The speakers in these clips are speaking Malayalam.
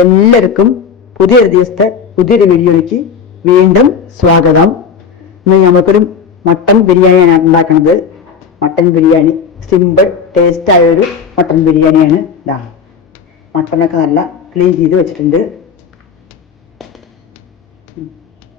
എല്ലാവർക്കും പുതിയൊരു ദിവസത്തെ പുതിയൊരു വീഡിയോയിലേക്ക് വീണ്ടും സ്വാഗതം. ഇന്ന് നമുക്കൊരു മട്ടൻ ബിരിയാണിയാണ് ഉണ്ടാക്കുന്നത്. മട്ടൻ ബിരിയാണി സിമ്പിൾ ടേസ്റ്റ് ഒരു മട്ടൻ ബിരിയാണിയാണ്. ഇതാ മട്ടനൊക്കെ നല്ല ക്ലീൻ ചെയ്ത് വെച്ചിട്ടുണ്ട്.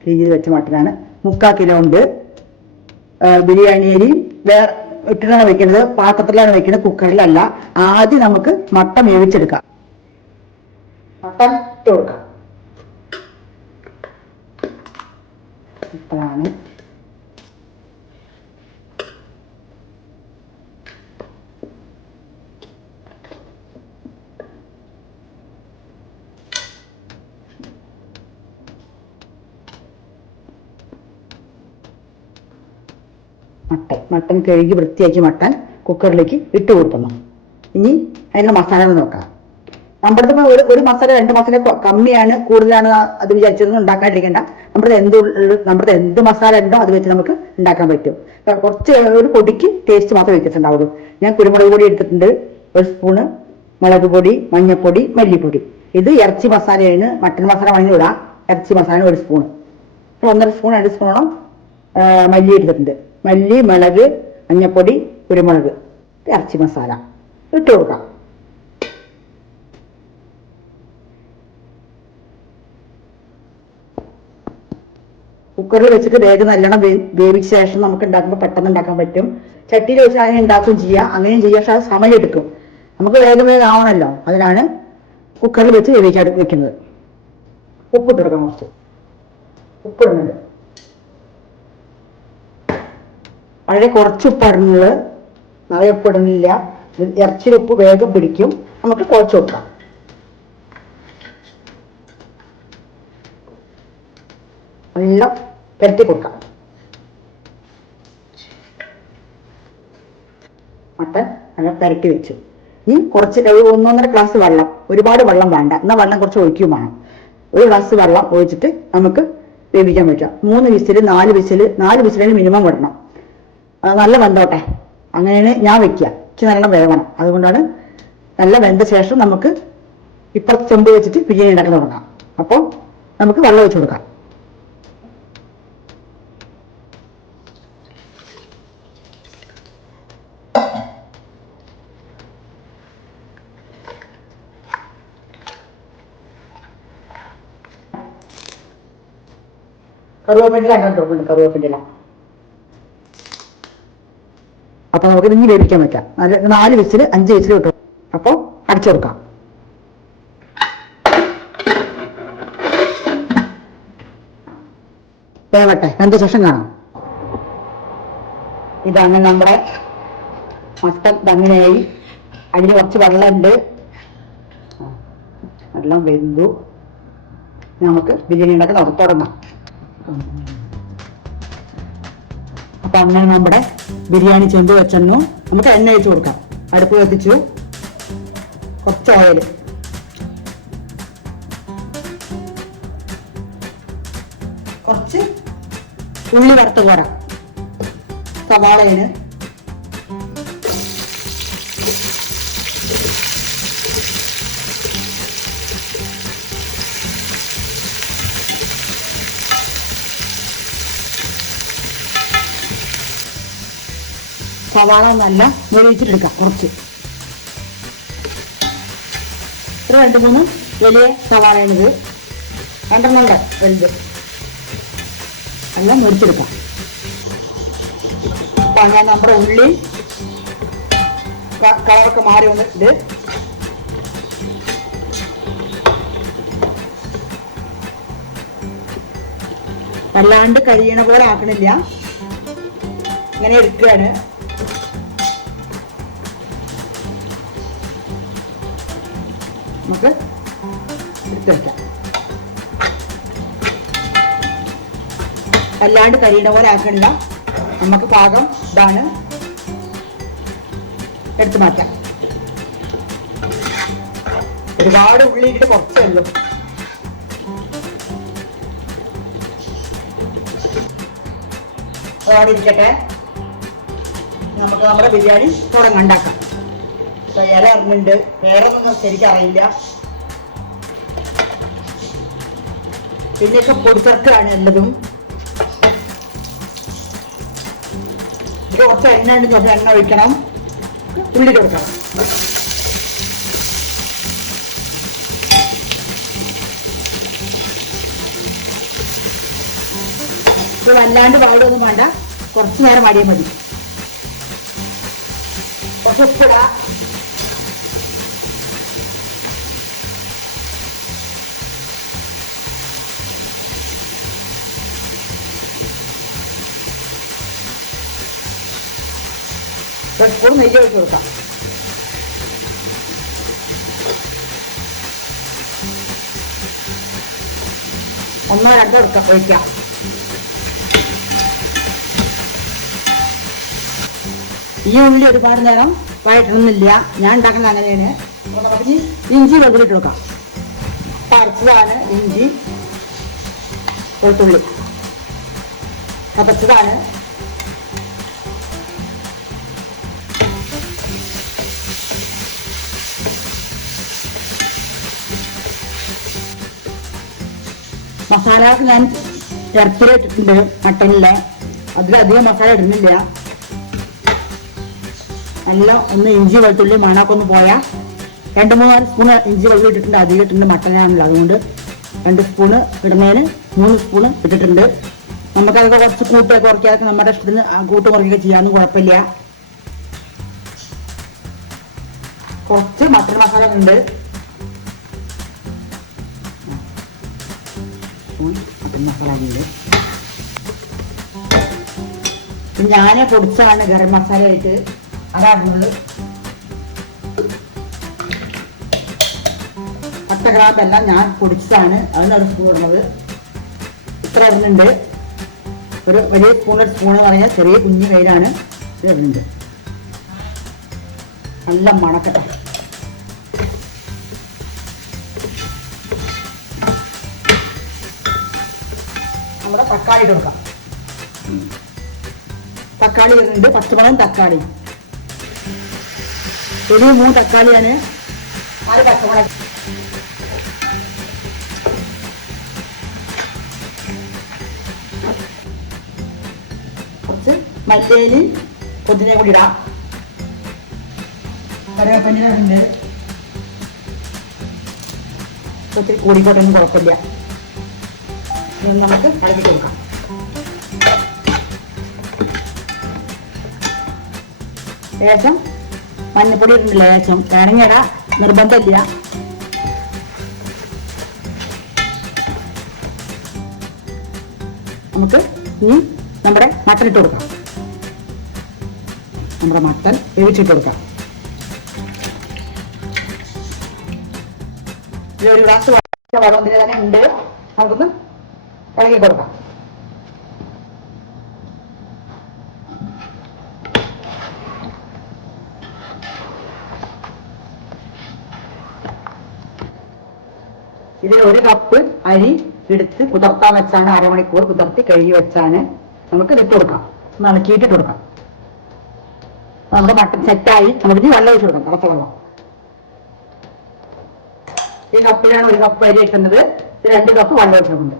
ക്ലീൻ ചെയ്ത് വെച്ച മട്ടനാണ്. മുക്കാൽ കിലോ ഉണ്ട്. ബിരിയാണി അരി വേറെ ഇട്ടിട്ടാണ് വെക്കുന്നത്. പാത്രത്തിലാണ് വെക്കുന്നത്. കുക്കറിലല്ല ആദ്യം നമുക്ക് മട്ട വേവിച്ചെടുക്കാം. ഇട്ട് കൊടുക്കാം. ഇപ്പോഴാണ് മട്ടൻ. മട്ടൻ കഴുകി വൃത്തിയാക്കി മട്ടൻ കുക്കറിലേക്ക് ഇട്ട് കൊടുക്കണം ഇനി അതിനുള്ള മസാല ഒന്ന് നോക്കാം. നമ്മുടെ ഒരു ഒരു മസാല രണ്ട് മസാല കമ്മിയാണ് കൂടുതലാണ് അത് വിചാരിച്ചൊന്നും ഉണ്ടാക്കാണ്ടിരിക്കണ്ട നമ്മുടെ എന്ത് നമ്മുടെ എന്ത് മസാല ഉണ്ടോ അത് വെച്ച് നമുക്ക് ഉണ്ടാക്കാൻ പറ്റും. കുറച്ച് ഒരു പൊടിക്ക് ടേസ്റ്റ് മാത്രം വെച്ചിട്ടുണ്ടാവുള്ളൂ ഞാൻ കുരുമുളക് പൊടി എടുത്തിട്ടുണ്ട് ഒരു സ്പൂണ് മുളക് പൊടി മഞ്ഞൾപ്പൊടി മല്ലിപ്പൊടി. ഇത് ഇറച്ചി മസാലയാണ് മട്ടൻ മസാല വേണമെങ്കിൽ ഇടാം. ഇറച്ചി മസാല ഒരു സ്പൂൺ ഒന്നര സ്പൂൺ രണ്ട് സ്പൂണോളം മല്ലി എടുത്തിട്ടുണ്ട്. മല്ലി മുളക് മഞ്ഞൾപ്പൊടി കുരുമുളക്. ഇറച്ചി മസാല. ഇട്ട് കൊടുക്കാം. കുക്കറിൽ വെച്ചിട്ട് വേഗം നല്ലോണം വേവിച്ച ശേഷം നമുക്ക് ഉണ്ടാക്കുമ്പോൾ പെട്ടെന്ന് ഉണ്ടാക്കാൻ പറ്റും. ചട്ടിയിൽ വെച്ച് അങ്ങനെ ഉണ്ടാക്കും ചെയ്യാം. അങ്ങനെയും ചെയ്യാം. പക്ഷെ അത് സമയം എടുക്കും. നമുക്ക് വേഗം വേഗം ആവണമല്ലോ അതിനാണ് കുക്കറിൽ വെച്ച് വേവിക്കാൻ വെക്കുന്നത്. ഉപ്പ് തുടക്കം കുറച്ച്. ഉപ്പിടുന്നുണ്ട് വളരെ കുറച്ച് ഉപ്പിടുന്നത് നിറയെ ഉപ്പിടുന്നില്ല ഇറച്ചി ഉപ്പ് വേഗം പിടിക്കും. നമുക്ക് കുറച്ച് കൊടുക്കാം എല്ലാം പെരട്ടി കൊടുക്കാം. മട്ടൻ നല്ല പെരട്ടി വെച്ചു. ഇനി കുറച്ച് ഒരു ഒന്നൊന്നര ഗ്ലാസ് വെള്ളം ഒരുപാട് വെള്ളം വേണ്ട. എന്നാൽ വെള്ളം കുറച്ച് ഒഴിക്കുകയും വേണം. ഒരു ഗ്ലാസ് വെള്ളം ഒഴിച്ചിട്ട് നമുക്ക് വേവിക്കാൻ പറ്റുക മൂന്ന് വിസിൽ നാല് വിസിൽ നാല് വിസിലിന് മിനിമം വിടണം നല്ല വെന്തോട്ടെ. അങ്ങനെയാണ് ഞാൻ വെക്കുക. എനിക്ക് നല്ല വേവണം. അതുകൊണ്ടാണ് നല്ല വെന്ത ശേഷം നമുക്ക് ഇപ്പുറത്ത് ചെമ്പ് വെച്ചിട്ട് ബിരിയാണി ഉണ്ടാക്കാൻ തുടങ്ങാം. അപ്പോൾ നമുക്ക് വെള്ളം ഒഴിച്ച് കൊടുക്കാം. അപ്പൊ നമുക്ക് ഇനി വേവിക്കാൻ പറ്റാം നാല് വിസിൽ അഞ്ച് വിസിൽ കിട്ടും അപ്പോൾ അടിച്ചു കൊടുക്കാം. വേവട്ടെ രണ്ട് ശേഷം കാണാം. ഇതാണ് നമ്മുടെ മട്ടൻ തങ്ങനെയായി അതിന് കുറച്ച് വെള്ളമുണ്ട്. വെള്ളം വെന്തു. നമുക്ക് ബിരിയാണി ഉണ്ടാക്കാൻ തുട- തുടങ്ങാം. അപ്പൊ അങ്ങനെ നമ്മുടെ ബിരിയാണി ചെമ്പ് വെച്ചെന്നു നമുക്ക് എണ്ണ ഒഴിച്ച് കൊടുക്കാം. അടുപ്പ് കത്തിച്ചു. കുറച്ച് ഓയിൽ കുറച്ച് ഉള്ളി വറുത്ത് കുറ സവാളയാണ് സവാള നല്ല വെളിയിച്ചിട്ടെടുക്കാം കുറച്ച്. ഇത്ര രണ്ട് മൂന്ന് വലിയ സവാളയാണിത്. രണ്ടെണ്ണം കൂടെ വലുത്. എല്ലാം മുറിച്ചെടുക്കാം. അപ്പൊ ഞാൻ നമ്മുടെ ഉള്ളി കളറൊക്കെ മാറി വന്നിട്ടുണ്ട് അല്ലാണ്ട് കഴിയണ പോലെ ആക്കണില്ല. ഇങ്ങനെ എടുക്കുകയാണ്. നമുക്ക് എടുത്ത് വെക്കാം അല്ലാണ്ട് കരിയുടെ പോലെ ആക്കണില്ല. നമുക്ക് പാകം ഇതാണ്. എടുത്തു മാറ്റാം. ഒരുപാട് ഉള്ളി ഇട്ടിട്ട് കുറച്ചേ ഉള്ളൂ. അതവിടെ ഇരിക്കട്ടെ നമുക്ക് നമ്മുടെ ബിരിയാണി തുടങ്ങാം ഉണ്ടാക്കാം. ഇപ്പൊ ഇല വേറെ ഒന്നും ശരിക്കും അറിയില്ല. പിന്നെയൊക്കെ പൊടിത്തർക്കാണ് എല്ലതും കുറച്ച് എണ്ണ ഉണ്ട് കുറച്ച് എണ്ണ ഒഴിക്കണം. ഉള്ളി കൊടുക്കണം. ഇത് വല്ലാണ്ട് പാടൊന്നും വേണ്ട. കുറച്ച് നേരം അടിയാൽ മതി. കുറച്ച് ഉപ്പിടാ. ഒരു നെയ്യ് ഒഴിച്ച് കൊടുക്കാം ഒന്നോ രണ്ടോ എടുക്കാം ഒഴിക്കാം ഈ ഉള്ളി ഒരുപാട് നേരം വഴറ്റണമെന്നില്ല ഞാൻ ഉണ്ടാക്കുന്നത് അങ്ങനെയാണ് ഇഞ്ചി വെള്ളിട്ട് കൊടുക്കാം. പറിച്ചതാണ് ഇഞ്ചി വെളുത്തുള്ളി. കപ്പച്ചതാണ് മസാല ഞാൻ ഇറച്ചിലിട്ടിട്ടുണ്ട് മട്ടനിൽ അതിലധികം മസാല ഇടുന്നില്ല. നല്ല ഒന്ന് ഇഞ്ചി വെളുത്തുള്ളി മണമൊക്കെ ഒന്ന് പോയാൽ രണ്ട് മൂന്നാൽ സ്പൂൺ ഇഞ്ചി വെള്ളം ഇട്ടിട്ടുണ്ട്. അധികം ഇട്ടിട്ടുണ്ട് മട്ടനാണല്ലോ. അതുകൊണ്ട് രണ്ട് സ്പൂണ് ഇടുന്നതിന് മൂന്ന് സ്പൂണ് ഇട്ടിട്ടുണ്ട്. നമുക്കതൊക്കെ കുറച്ച് കൂട്ടൊക്കെ കുറയ്ക്കാതൊക്കെ നമ്മുടെ ഇഷ്ടത്തിന് കൂട്ട് കുറയ്ക്കുക ചെയ്യാമെന്ന് കുഴപ്പമില്ല. കുറച്ച് മട്ടൻ മസാല ഉണ്ട്. മസാല ഉണ്ട് ഞാൻ പൊടിച്ചാണ് ഗരം മസാല ആയിട്ട് അതാണുള്ളത് പട്ട ഗ്രാമ്പെല്ലാം ഞാൻ പൊടിച്ചതാണ് അതിനൊരു സ്പൂൺ ഇടുന്നത്. ഇത്ര ഇടുന്നുണ്ട്. ഒരു വലിയ സ്പൂൺ ഒരു സ്പൂൺ എന്ന് പറഞ്ഞാൽ ചെറിയ കുഞ്ഞു കയ്യിലാണ് ഇത് ഇടുന്നുണ്ട് നല്ല മണക്കട്ടെ. നമ്മുടെ തക്കാളി ഇട്ട് കൊടുക്കാം. തക്കാളി ഉണ്ട് പച്ചമുളകും തക്കാളി. ഒരു മൂന്ന് തക്കാളി ഞാൻ നാല് പച്ചമുളക് കുറച്ച് മല്ലിയിലും പൊതിനെ കൂടി ഇടാം. കറിവേപ്പിന്റെ കൂടിക്കോട്ടൊന്നും കുഴപ്പമില്ല. നമുക്ക് അടച്ചു കൊടുക്കാം. ലേശം മഞ്ഞപ്പൊടി ഇടുന്നുണ്ട് ലേശം വേണമെങ്കിൽ നിർബന്ധമില്ല. നമുക്ക് ഇനി നമ്മുടെ മട്ടൻ ഇട്ട് കൊടുക്കാം. നമ്മുടെ മട്ടൻ വേവിച്ചിട്ട് കൊടുക്കാം. ഇതൊരു ഗ്ലാസ് വെള്ളം തന്നെ ഉണ്ട്. നമുക്കൊന്ന് ഇളക്കി കൊടുക്കാം ഇതിൽ ഒരു കപ്പ് അരി എടുത്ത് കുതിർത്താൻ വെച്ചാണ് അരമണിക്കൂർ കുതിർത്തി കഴുകി വെച്ചാണ് നമുക്ക് ഇതിട്ട് കൊടുക്കാം. നനക്കിയിട്ടിട്ട് കൊടുക്കാം. നമ്മുടെ മട്ടൻ സെറ്റായി നമുക്ക് വെള്ളം ഒഴിച്ച് കൊടുക്കാം. കുറച്ച് വെള്ളം. ഈ കപ്പിലാണ് ഒരു കപ്പ് അരി വെക്കുന്നത്. രണ്ട് കപ്പ് വെള്ളം ഒഴിച്ചിട്ടുണ്ട്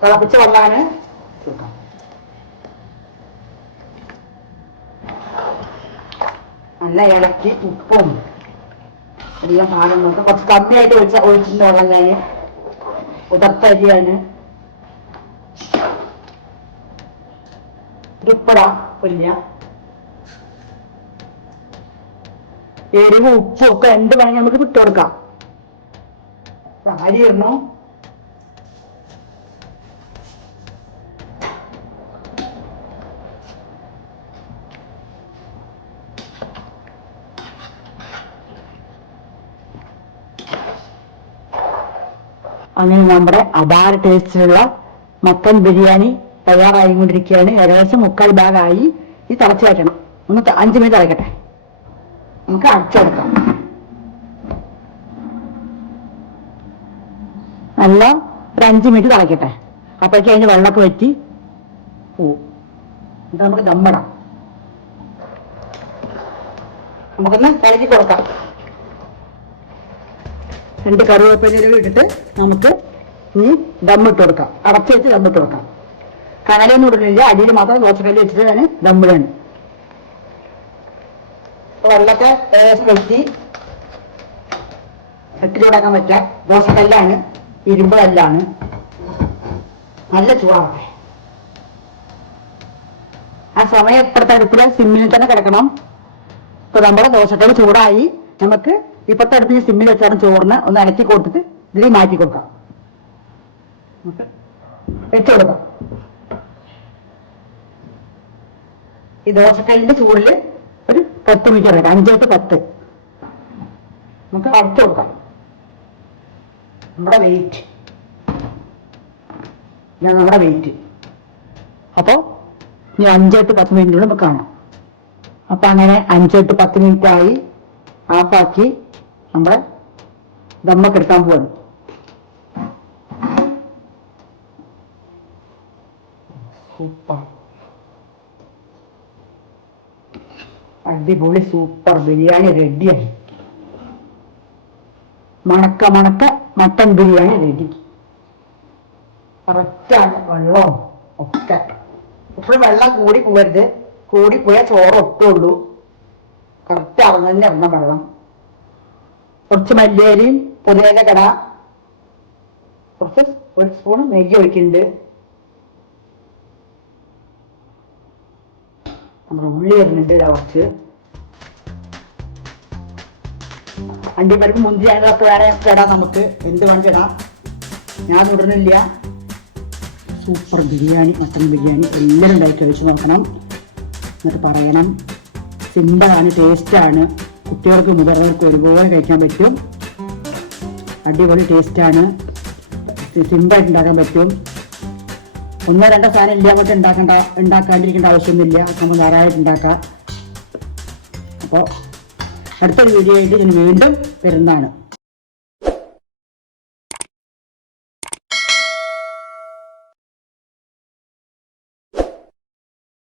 തിളപ്പിച്ച വെള്ളമാണ് കൊടുക്കാം നല്ല ഇളക്കി ഉപ്പും എല്ലാം പാടം നോക്കാം കുറച്ച് കമ്മിയായിട്ട് ഒഴിച്ച ഒഴിച്ചിട്ടുണ്ട് വെള്ളം ഞാൻ ഉദത്തരിയാണ് ഉപ്പട പുല്ല. എരിവ് ഉപ്പും ഒക്കെ എന്ത് വേണമെങ്കിൽ നമുക്ക് വിട്ടു കൊടുക്കാം. അപ്പൊ അരി ഇടണം? അങ്ങനെ നമ്മുടെ അപാര ടേസ്റ്റിലുള്ള മട്ടൻ ബിരിയാണി തയ്യാറായി കൊണ്ടിരിക്കുകയാണ് ഏകദേശം മുക്കാൽ ഭാഗമായി ഈ തിളച്ച് വയ്ക്കണം ഒന്ന് അഞ്ചു മിനിറ്റ് തിളക്കട്ടെ. നമുക്ക് അടച്ചെടുക്കാം നല്ല ഒരു അഞ്ച് മിനിറ്റ് തിളക്കട്ടെ. അപ്പോഴേക്കും അതിന്റെ വെള്ളമൊക്കെ വറ്റി പോവും. ഇത് നമുക്ക് ദമ്മടാം നമുക്കൊന്ന് കരുതി കൊടുക്കാം. രണ്ട് കറിവേപ്പിലും ഇട്ടിട്ട് നമുക്ക് ദമ്മിട്ട് കൊടുക്കാം. അടച്ചു വെച്ച് ദമ്മിട്ട് കൊടുക്കാം. കനലൊന്നും ഇടുന്നില്ല. അടിയിൽ മാത്രം ദോശക്കല്ല് വെച്ചിട്ട് ഞാൻ ദമ്മിടാണ് വെള്ളത്തെ ഏകദേശം വെട്ടി എട്ട് ചൂടാക്കാൻ പറ്റാം? ദോശക്കല്ലാണ് ഇരുമ്പ് കല്ലാണ്. നല്ല ചൂടാവട്ടെ. ആ സമയം എത്ര അടുപ്പിൽ സിമ്മിൽ തന്നെ കിടക്കണം. ഇപ്പൊ നമ്മുടെ ദോശക്കല്ല് ചൂടായി. നമുക്ക് ഇപ്പത്തെ അടുത്ത് സിമ്മിൽ വെച്ചാണ് ചോറിന് ഒന്ന് അടക്കി കൊടുത്തിട്ട് ഇതിൽ മാറ്റി കൊടുക്കാം. നമുക്ക് കൊടുക്കാം. ഈ ദോശക്കല്ലിന്റെ ചൂടിൽ ഒരു പത്ത് മിനിറ്റ് വരാം അഞ്ച് തൊട്ട് പത്ത്. നമുക്ക് അടച്ചു കൊടുക്കാം. നമ്മുടെ വെയിറ്റ് ഞാൻ നമ്മുടെ വെയിറ്റ് അപ്പോ ഇനി അഞ്ചെട്ട് പത്ത് മിനിറ്റ് നമുക്ക് കാണാം. അപ്പൊ അങ്ങനെ അഞ്ചെട്ട് പത്ത് മിനിറ്റ് ആയി ആഫാക്കി നമ്മൾ ദമ്മ എടുക്കാൻ പോവാണ്. സൂപ്പർ. അടിപൊളി സൂപ്പർ. ബിരിയാണി റെഡിയായി മണക്ക മണക്ക മട്ടൻ ബിരിയാണി റെഡി കറക്റ്റാണ് വെള്ളവും ഒക്കെ. ഇപ്പോഴും വെള്ളം കൂടി പോകരുത് കൂടി പോയാൽ ചോറ് ഒട്ടുള്ളൂ കറക്റ്റ് അളന്ന് തന്നെ ഇടണം വെള്ളം. കുറച്ച് മല്ലിയരിയും പുതിയല കട കുറച്ച് ഒരു സ്പൂൺ നെയ്യ് ഒഴിക്കുന്നുണ്ട്. നമ്മുടെ ഉള്ളി വരുന്നുണ്ട് കുറച്ച്. അണ്ടിപ്പരിപ്പ് മുന്തി അതിനകത്ത് വേറെ ഇടാം നമുക്ക്. എന്ത് വേണമെങ്കിൽ ഇടാം. ഞാൻ ഉടനില്ല സൂപ്പർ ബിരിയാണി മട്ടൺ ബിരിയാണി. എല്ലാം ഉണ്ടാക്കി കഴിച്ച് നോക്കണം. എന്നിട്ട് പറയണം. സിമ്പിളാണ് ടേസ്റ്റാണ്. കുട്ടികൾക്ക് മുതിർന്നവർക്ക് ഒരുപോലെ കഴിക്കാൻ പറ്റും. അടിപൊളി ടേസ്റ്റാണ്. സിമ്പിളായിട്ട് ഉണ്ടാക്കാൻ പറ്റും. ഒന്നോ രണ്ടോ സാധനം ഇല്ല അങ്ങോട്ട് ഉണ്ടാക്കേണ്ട ഉണ്ടാക്കാണ്ടിരിക്കേണ്ട ആവശ്യമൊന്നുമില്ല. നമ്മൾ ധാരാളമായിട്ട് ഉണ്ടാക്കാം. അപ്പോൾ അടുത്തൊരു വീഡിയോ ആയിട്ട് ഇതിന് വീണ്ടും വരുന്നതാണ്.